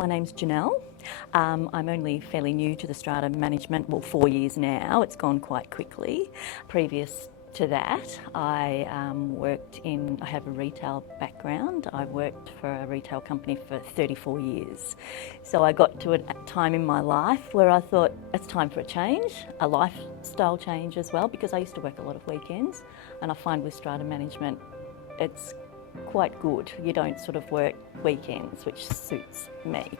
My name's Janelle. I'm only fairly new to the Strata management, well 4 years now, it's gone quite quickly. Previous to that, I have a retail background. I worked for a retail company for 34 years. So I got to a time in my life where I thought it's time for a change, a lifestyle change as well, because I used to work a lot of weekends, and I find with Strata management, it's quite good. You don't sort of work weekends, which suits me.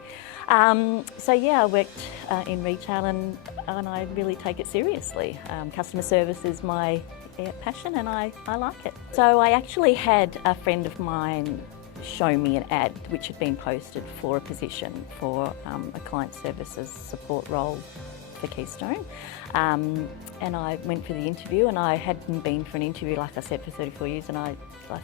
I worked in retail and I really take it seriously. Customer service is my passion and I like it. So I actually had a friend of mine show me an ad which had been posted for a position for a client services support role for Keystone. And I went for the interview, and I hadn't been for an interview, like I said, for 34 years, and I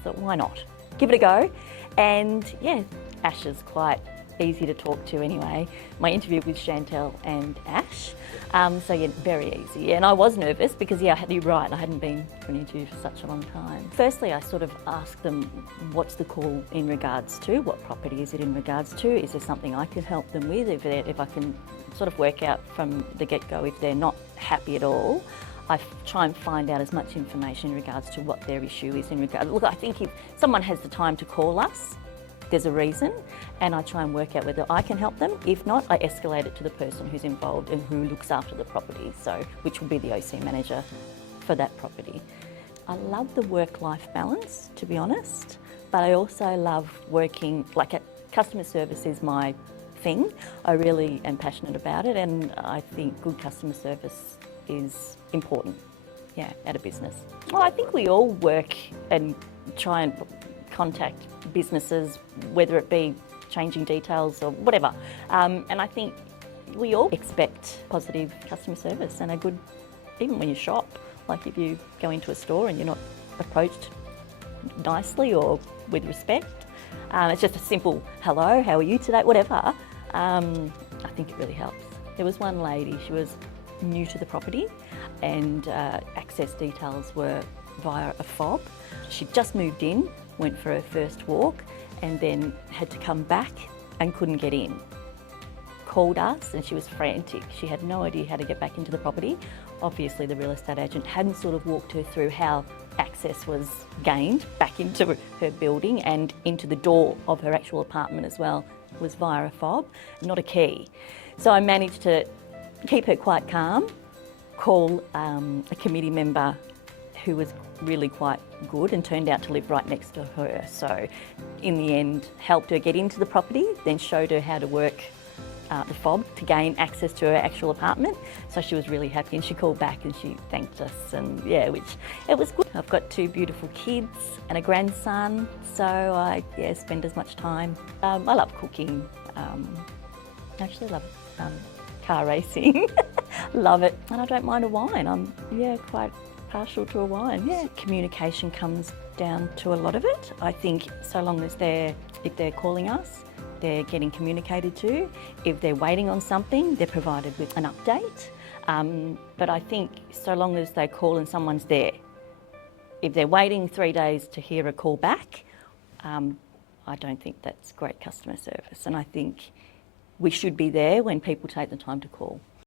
thought, why not? Give it a go. And yeah, Ash is quite easy to talk to anyway. My interview with Janelle and Ash, very easy. And I was nervous because you're right, I hadn't been for an interview for such a long time. Firstly, I sort of asked them, what's the call in regards to? What property is it in regards to? Is there something I can help them with? If I can sort of work out from the get-go if they're not happy at all, I try and find out as much information in regards to what their issue is in regard. Look, I think if someone has the time to call us, there's a reason, and I try and work out whether I can help them. If not, I escalate it to the person who's involved and who looks after the property, which will be the OC manager for that property. I love the work-life balance, to be honest, but I also love working, customer service is my thing. I really am passionate about it, and I think good customer service is important, at a business. Well, I think we all work and try and contact businesses, whether it be changing details or whatever. And I think we all expect positive customer service and a good, even when you shop, like if you go into a store and you're not approached nicely or with respect, it's just a simple hello, how are you today, whatever. I think it really helps. There was one lady, she was new to the property and access details were via a fob. She'd just moved in, went for her first walk and then had to come back and couldn't get in. Called us and she was frantic. She had no idea how to get back into the property. Obviously the real estate agent hadn't sort of walked her through how access was gained back into her building and into the door of her actual apartment as well was via a fob, not a key. So I managed to keep her quite calm, call a committee member who was really quite good and turned out to live right next to her. So in the end, helped her get into the property, then showed her how to work the fob to gain access to her actual apartment. So she was really happy and she called back and she thanked us, and which it was good. I've got 2 beautiful kids and a grandson, so I spend as much time. I love cooking. I actually love car racing. Love it. And I don't mind a wine. I'm quite partial to a wine. Communication comes down to a lot of it. I think so long as if they're calling us, they're getting communicated to. If they're waiting on something, they're provided with an update. But I think so long as they call and someone's there. If they're waiting 3 days to hear a call back, I don't think that's great customer service. And I think we should be there when people take the time to call.